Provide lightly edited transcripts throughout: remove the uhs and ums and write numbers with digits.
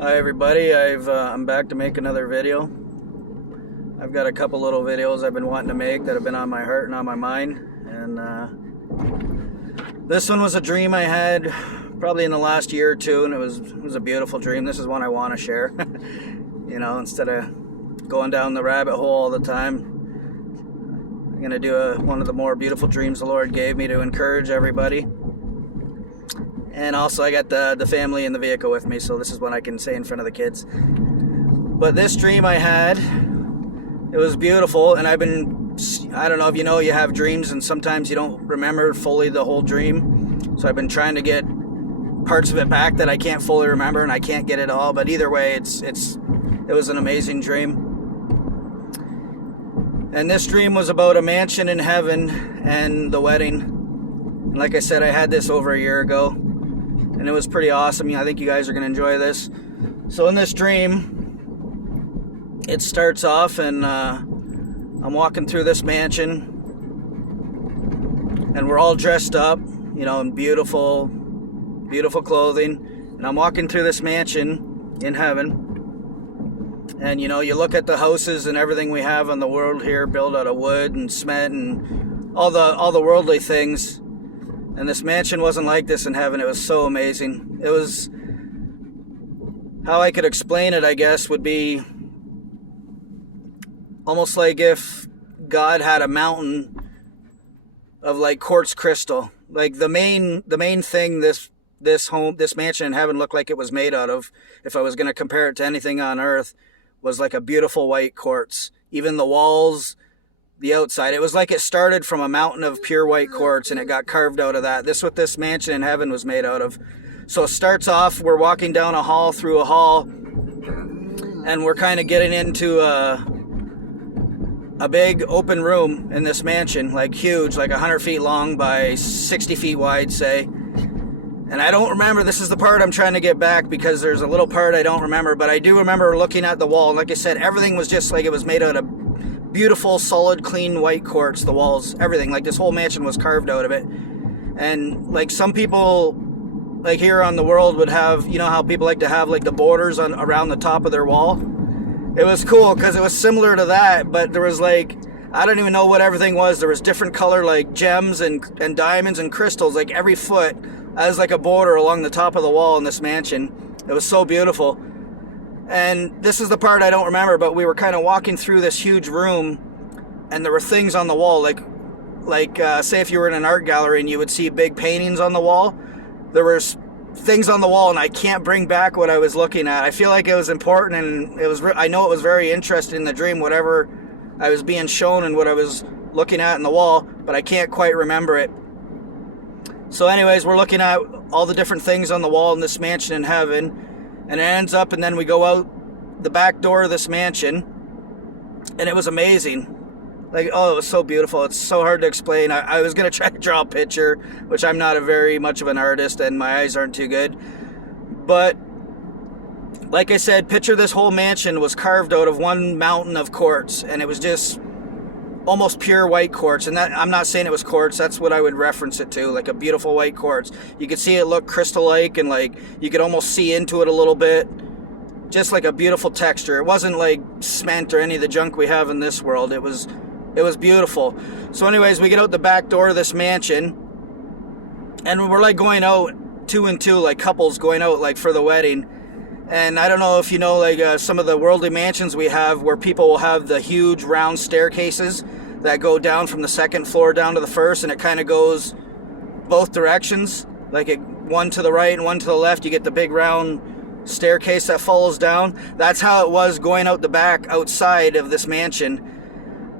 Hi everybody, I'm back to make another video. I've got a couple little videos I've been wanting to make that have been on my heart and on my mind, and this one was a dream I had probably in the last year or two, and it was a beautiful dream. This is one I want to share. Instead of going down the rabbit hole all the time, I'm gonna do one of the more beautiful dreams the Lord gave me to encourage everybody. And also I got the family in the vehicle with me, so this is what I can say in front of the kids. But this dream I had, it was beautiful, and I don't know if you know, you have dreams and sometimes you don't remember fully the whole dream. So I've been trying to get parts of it back that I can't fully remember, and I can't get it all. But either way, it was an amazing dream. And this dream was about a mansion in heaven and the wedding. And like I said, I had this over a year ago, and it was pretty awesome. I think you guys are going to enjoy this. So in this dream, it starts off, and I'm walking through this mansion, and we're all dressed up, in beautiful, beautiful clothing. And I'm walking through this mansion in heaven. And, you look at the houses and everything we have on the world here, built out of wood and cement and all the worldly things. And this mansion wasn't like this in heaven. It was so amazing. It was, how I could explain it, I guess, would be almost like if God had a mountain of like quartz crystal. Like the main thing this mansion in heaven looked like it was made out of, if I was going to compare it to anything on earth, was like a beautiful white quartz. Even the walls, the outside, it was like it started from a mountain of pure white quartz and it got carved out of that. This is what this mansion in heaven was made out of. So it starts off, we're walking down a hall, through a hall, and we're kind of getting into a big open room in this mansion, like huge, like 100 feet long by 60 feet wide, say. And I don't remember, this is the part I'm trying to get back, because there's a little part I don't remember, but I do remember looking at the wall. Like I said, everything was just like it was made out of beautiful, solid, clean white quartz. The walls, everything, like this whole mansion was carved out of it. And like some people, like here on the world, would have, how people like to have like the borders around the top of their wall. It was cool because it was similar to that, but there was like, I don't even know what everything was. There was different color, like gems and diamonds and crystals, like every foot as like a border along the top of the wall in this mansion. It was so beautiful. And this is the part I don't remember, but we were kind of walking through this huge room, and there were things on the wall, like say if you were in an art gallery and you would see big paintings on the wall. There was things on the wall, and I can't bring back what I was looking at. I feel like it was important, and I know it was very interesting in the dream, whatever I was being shown and what I was looking at in the wall, but I can't quite remember it. So anyways, we're looking at all the different things on the wall in this mansion in heaven, and it ends up, and then we go out the back door of this mansion, and it was amazing. Like, oh, it was so beautiful. It's so hard to explain. I was going to try to draw a picture, which I'm not a very much of an artist, and my eyes aren't too good. But like I said, picture this whole mansion was carved out of one mountain of quartz, and it was just almost pure white quartz. And that, I'm not saying it was quartz, that's what I would reference it to, like a beautiful white quartz. You could see it look crystal-like, and like you could almost see into it a little bit. Just like a beautiful texture. It wasn't like cement or any of the junk we have in this world. It was beautiful. So anyways, we get out the back door of this mansion, and we're like going out two and two, like couples going out like for the wedding. And I don't know if you know, like some of the worldly mansions we have, where people will have the huge round staircases that go down from the second floor down to the first, and it kind of goes both directions, like one to the right and one to the left. You get the big round staircase that follows down. That's how it was going out the back outside of this mansion.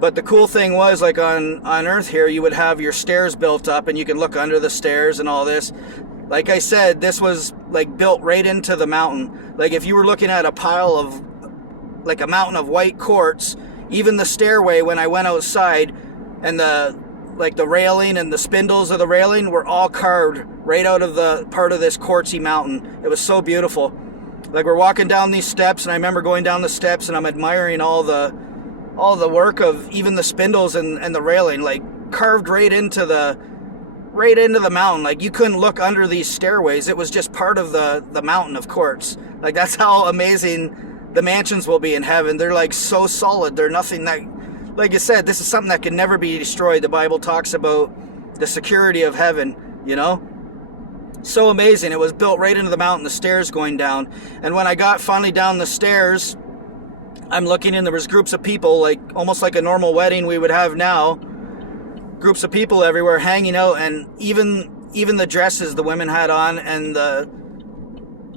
But the cool thing was, like on Earth here, you would have your stairs built up, and you can look under the stairs and all this. Like I said, this was like built right into the mountain. Like if you were looking at a pile of, like a mountain of white quartz, even the stairway when I went outside, and the railing and the spindles of the railing were all carved right out of the part of this quartzy mountain. It was so beautiful. Like we're walking down these steps, and I remember going down the steps, and I'm admiring all the work of even the spindles and the railing, like carved right into the right into the mountain. Like, you couldn't look under these stairways. It was just part of the mountain of quartz. Like, that's how amazing the mansions will be in heaven. They're like so solid. They're nothing that, like I said, this is something that can never be destroyed. The Bible talks about the security of heaven, you know? So amazing. It was built right into the mountain, the stairs going down. And when I got finally down the stairs, I'm looking and there was groups of people, like almost like a normal wedding we would have now. Groups of people everywhere hanging out, and even the dresses the women had on, and the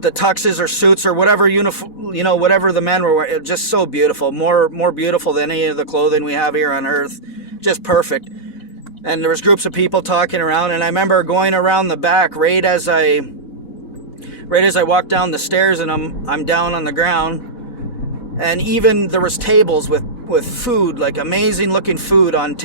tuxes or suits or whatever uniform, you know, whatever the men were wearing, it was just so beautiful, more beautiful than any of the clothing we have here on earth. Just perfect. And there was groups of people talking around, and I remember going around the back right as I walked down the stairs, and I'm down on the ground, and even there was tables with food, like amazing looking food on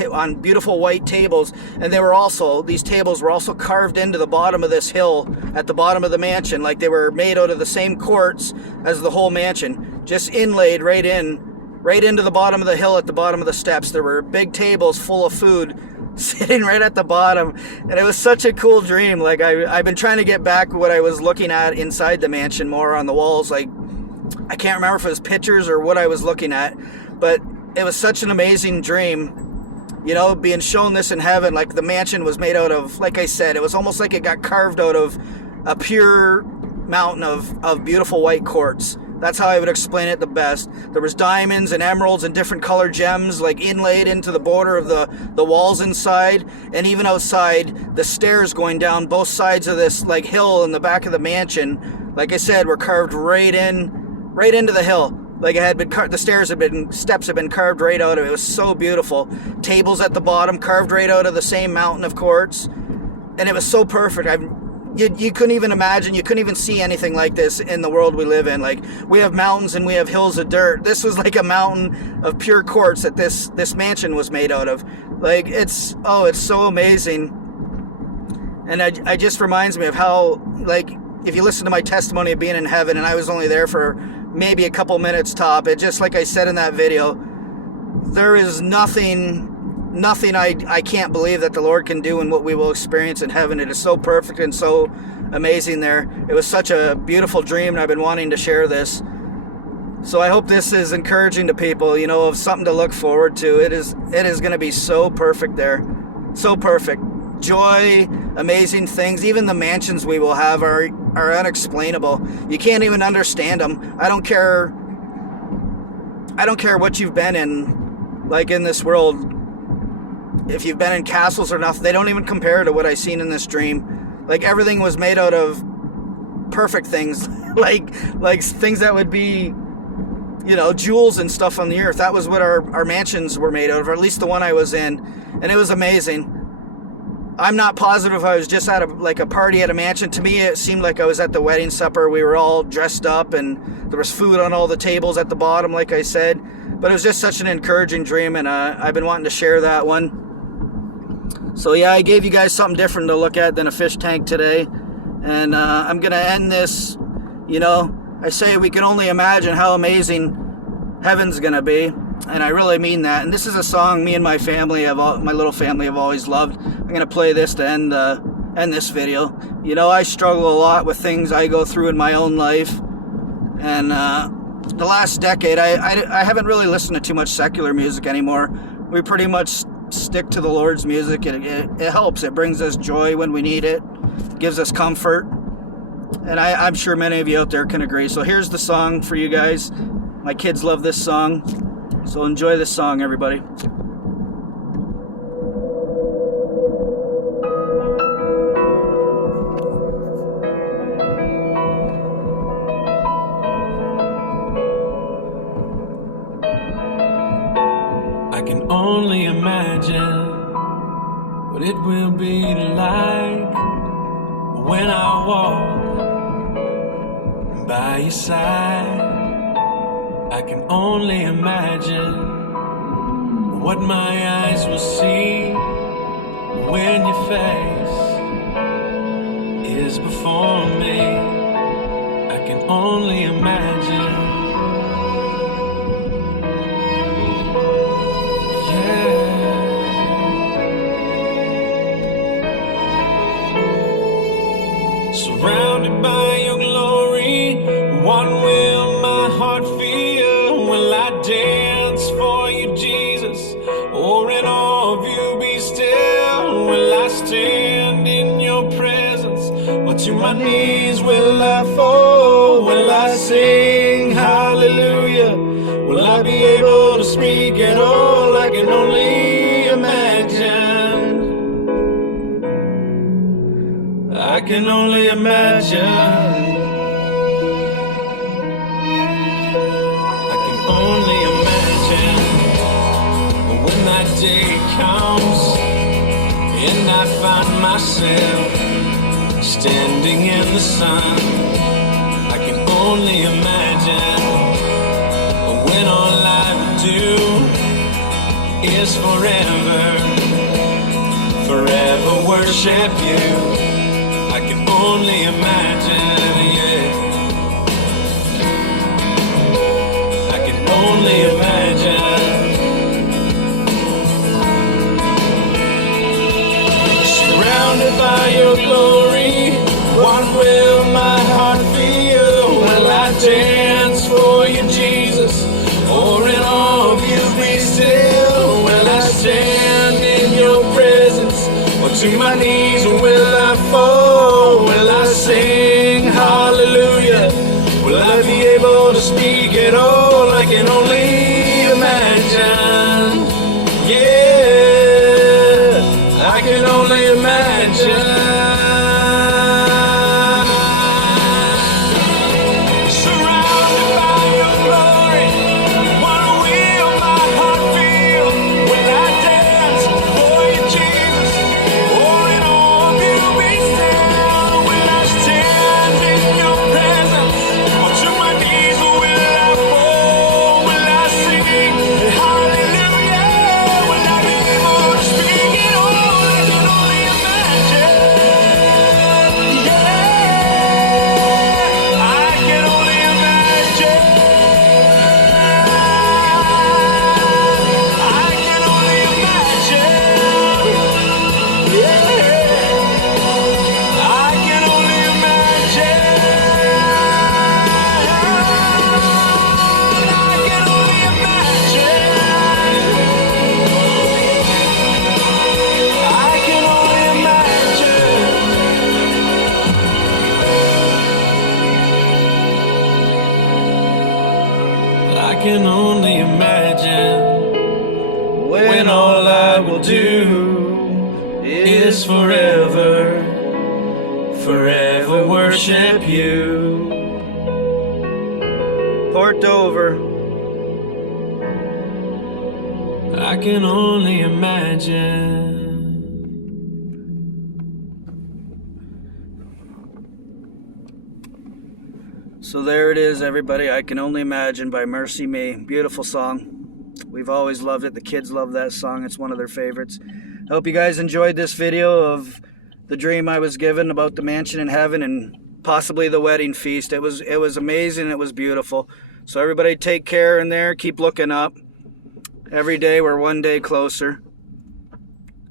beautiful white tables, and these tables were also carved into the bottom of this hill at the bottom of the mansion, like they were made out of the same quartz as the whole mansion, just inlaid right into the bottom of the hill. At the bottom of the steps there were big tables full of food sitting right at the bottom, and it was such a cool dream. Like, I've been trying to get back what I was looking at inside the mansion more on the walls. Like, I can't remember if it was pictures or what I was looking at, but it was such an amazing dream, you know, being shown this in heaven. Like, the mansion was made out of, like I said, it was almost like it got carved out of a pure mountain of beautiful white quartz. That's how I would explain it the best. There was diamonds and emeralds and different colored gems, like inlaid into the border of the walls inside, and even outside, the stairs going down both sides of this like hill in the back of the mansion, like I said, were carved right into the hill. Like, it had been steps had been carved right out of it. It was so beautiful. Tables at the bottom carved right out of the same mountain of quartz, and it was so perfect. You couldn't even imagine, you couldn't even see anything like this in the world we live in. Like, we have mountains and we have hills of dirt. This was like a mountain of pure quartz that this mansion was made out of. Like, it's so amazing. And it just reminds me of how, like, if you listen to my testimony of being in heaven, and I was only there for maybe a couple minutes top, it just, like I said in that video, there is nothing I can't believe that the Lord can do and what we will experience in heaven. It is so perfect and so amazing there. It was such a beautiful dream, and I've been wanting to share this. So I hope this is encouraging to people, you know, of something to look forward to. It is going to be so perfect there. So perfect. Joy, amazing things. Even the mansions we will have are unexplainable. You can't even understand them. I don't care what you've been in, like, in this world. If you've been in castles or nothing, they don't even compare to what I seen in this dream. Like, everything was made out of perfect things, like things that would be, you know, jewels and stuff on the earth. That was what our mansions were made out of, or at least the one I was in, and it was amazing. I'm not positive if I was just at a party at a mansion. To me, it seemed like I was at the wedding supper. We were all dressed up, and there was food on all the tables at the bottom, like I said. But it was just such an encouraging dream, and I've been wanting to share that one. So yeah, I gave you guys something different to look at than a fish tank today. And I'm going to end this, you know, I say we can only imagine how amazing heaven's going to be. And I really mean that. And this is a song me and my little family have always loved. I'm going to play this to end this video. You know, I struggle a lot with things I go through in my own life. And the last decade, I haven't really listened to too much secular music anymore. We pretty much stick to the Lord's music. It helps. It brings us joy when we need it. Gives us comfort. And I'm sure many of you out there can agree. So here's the song for you guys. My kids love this song. So enjoy this song, everybody. I can only imagine what it will be like when I walk by your side. I can only imagine what my eyes will see when your face is before me. I can only imagine. my knees will I fall? Will I sing hallelujah? Will I be able to speak at all? I can only imagine. I can only imagine. I can only imagine when that day comes and I find myself standing in the sun. I can only imagine when all I would do is forever worship you. I can only imagine, yeah. I can only imagine. Surrounded by your glory, what will my heart feel? Will I dance for you, Jesus? Or in awe of you be still? Will I stand in your presence? Or to my knees will I fall? Will I sing hallelujah? Will I be able to speak at all? I can only imagine. Yeah, I can only imagine. Surrounded by your glory, what will my heart feel? Will I dance for you, Jesus? Or in awe of you be still? Will I stand in your presence? Or to my knees will I fall? Will I sing hallelujah? Will I be able to speak it all? I can only imagine. Yeah, I can only imagine. I can only imagine. Yeah, I can only imagine. I can only imagine. I can only imagine. I can only imagine when all I will do is forever worship you. Port Dover. I can only imagine. So there it is, everybody. I Can Only Imagine by Mercy Me. Beautiful song. We've always loved it. The kids love that song. It's one of their favorites. I hope you guys enjoyed this video of the dream I was given about the mansion in heaven and possibly the wedding feast. It was amazing. It was beautiful. So everybody take care in there. Keep looking up. Every day we're one day closer.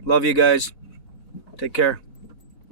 Love you guys. Take care.